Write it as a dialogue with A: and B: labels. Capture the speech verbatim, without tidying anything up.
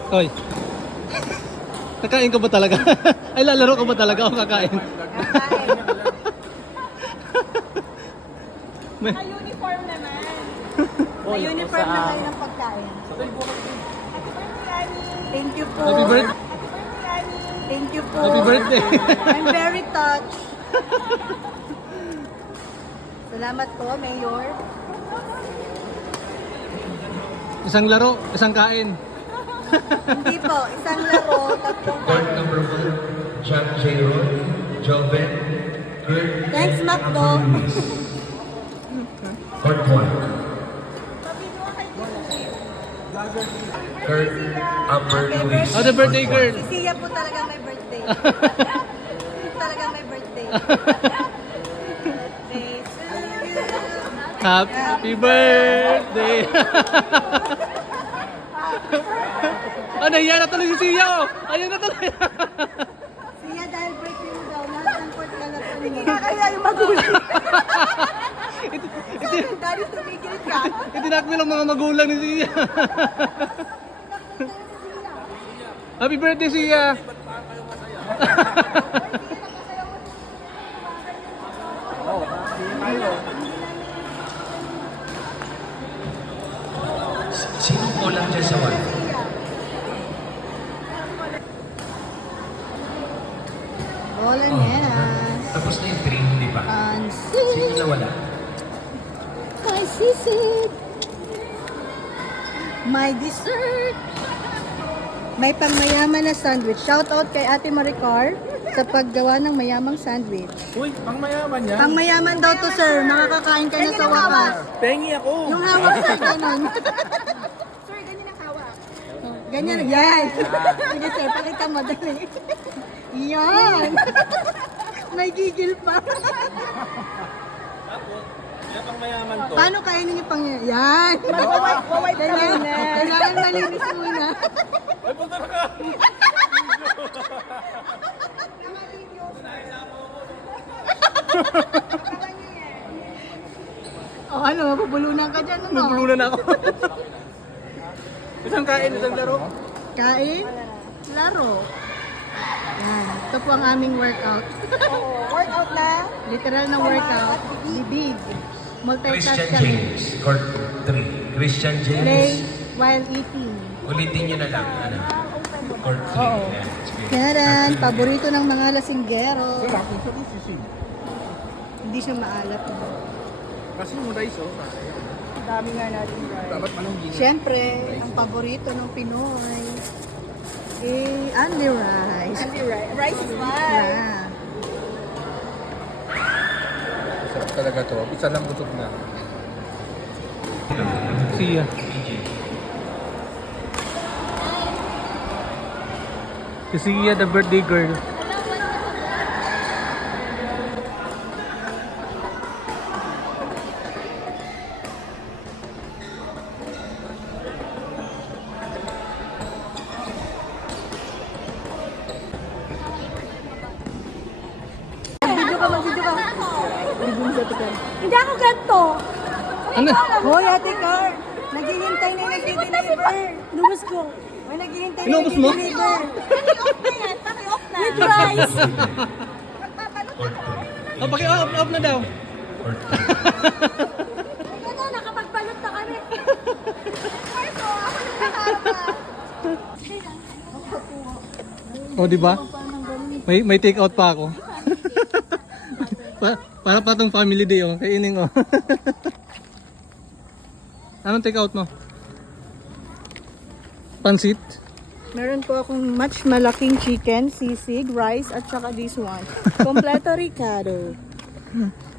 A: Hoy. Kakain ka ba talaga? Ay, lalaro ka ba talaga o kakain?
B: Kakain.
A: May...
B: Naka-uniform naman. Naka-uniform na kayo ng pagkain. Happy birthday, Annie. Thank you po.
A: Happy birthday.
B: Happy birthday, Annie. Thank you po.
A: Happy birthday.
B: I'm very touched. Salamat po, Mayor.
A: Isang laro, isang kain.
B: Hindi po, isang laro, tatlong
C: Court number one, Jack J. Roy, Joven, Kurt.
B: Thanks, Macdo.
C: Court one. Kurt Amber Luis.
A: Oh, the birthday girl.
B: Si Sia po talaga may birthday. talaga may birthday. Birthday to you.
A: Happy birthday. Ah, nahiya na tuloy si Sia. Oh. Ayun na tuloy.
B: Sia, dahil birthday mo daw, lahat ng court na natin. Hindi ka kaya yung magulang. Sabi, daddy, tumigil ka.
A: Itinakmi lang mga magulang ni Sia. Happy birthday, Sia.
C: Sino kulang dyan sa one?
B: Bolognese.
C: Tapos na yung three, di ba?
B: Pansit.
C: Sino na wala?
B: My sisid. My dessert. May pangmayaman na sandwich. Shout out kay Ate Maricar sa paggawa ng mayamang sandwich.
D: Uy, pang mayaman yan.
B: Pangmayaman daw to, sir. Nakakakain ka na sa wakas.
D: Pengi ako.
B: Yung hawak sa ganun.
E: Sir, ganyan ang hawak.
B: Ganyan. Yan. Sige, sir. Pakita mo. Dali. Yan. May gigil pa.
D: Yan pang mayaman to.
B: Paano kainin yung pang... Yan.
E: Waway ka
B: Kailangan,
E: muna.
B: kailangan malinis muna.
D: Ay, punta na ka.
B: O ano, mapubulunan ka dyan, ano?
A: Nabulunan na ako.
D: Isang kain, isang laro.
B: Kain, laro. Yan. Ito po ang aming workout.
E: Workout na.
B: Literal na workout. Bibig. Multitask
C: Christian
B: kami.
C: James, Court three. Christian
B: Play
C: James.
B: while eating.
C: Ulitin nyo na lang. Ano? Court three.
B: Oo.
C: Yan, sige.
B: Karen, paborito ng mga lasinggero.
D: Wala, kung sa sisig.
B: Hindi siya maalat.
D: Kasi yung rice, oh.
E: Dami nga natin, right?
D: Dapat manungging.
B: Siyempre, ang paborito ng Pinoy. Eh, only rice.
E: Hindi, right? Rice is fine.
B: Yeah.
D: Sarap talaga to. Isa lang busog na.
A: Sia. Si Sia, the birthday girl.
B: Video ka, mag-video ka.
E: Hindi ako ganito.
A: Ano?
B: Hoy, Ate Car, naghihintay na yung nag-deliver.
E: Lubos ko.
B: Hoy, naghihintay na
A: Inubos
B: yung
A: mo?
B: nag-deliver.
E: Paki-off na yan. Paki-off na.
B: With rice.
C: Court three.
A: Oh, paki-off off na daw.
C: Court three.
E: Ano, nakapagbalot na kami. Marco, ako yung nakaka.
A: Oh, di ba? May may take out pa ako. pa, para pa tong family day oh. Kainin oh. Anong take out mo? Pansit?
B: Meron po akong much malaking chicken, sisig, rice, at saka this one. Kompleto Ricardo.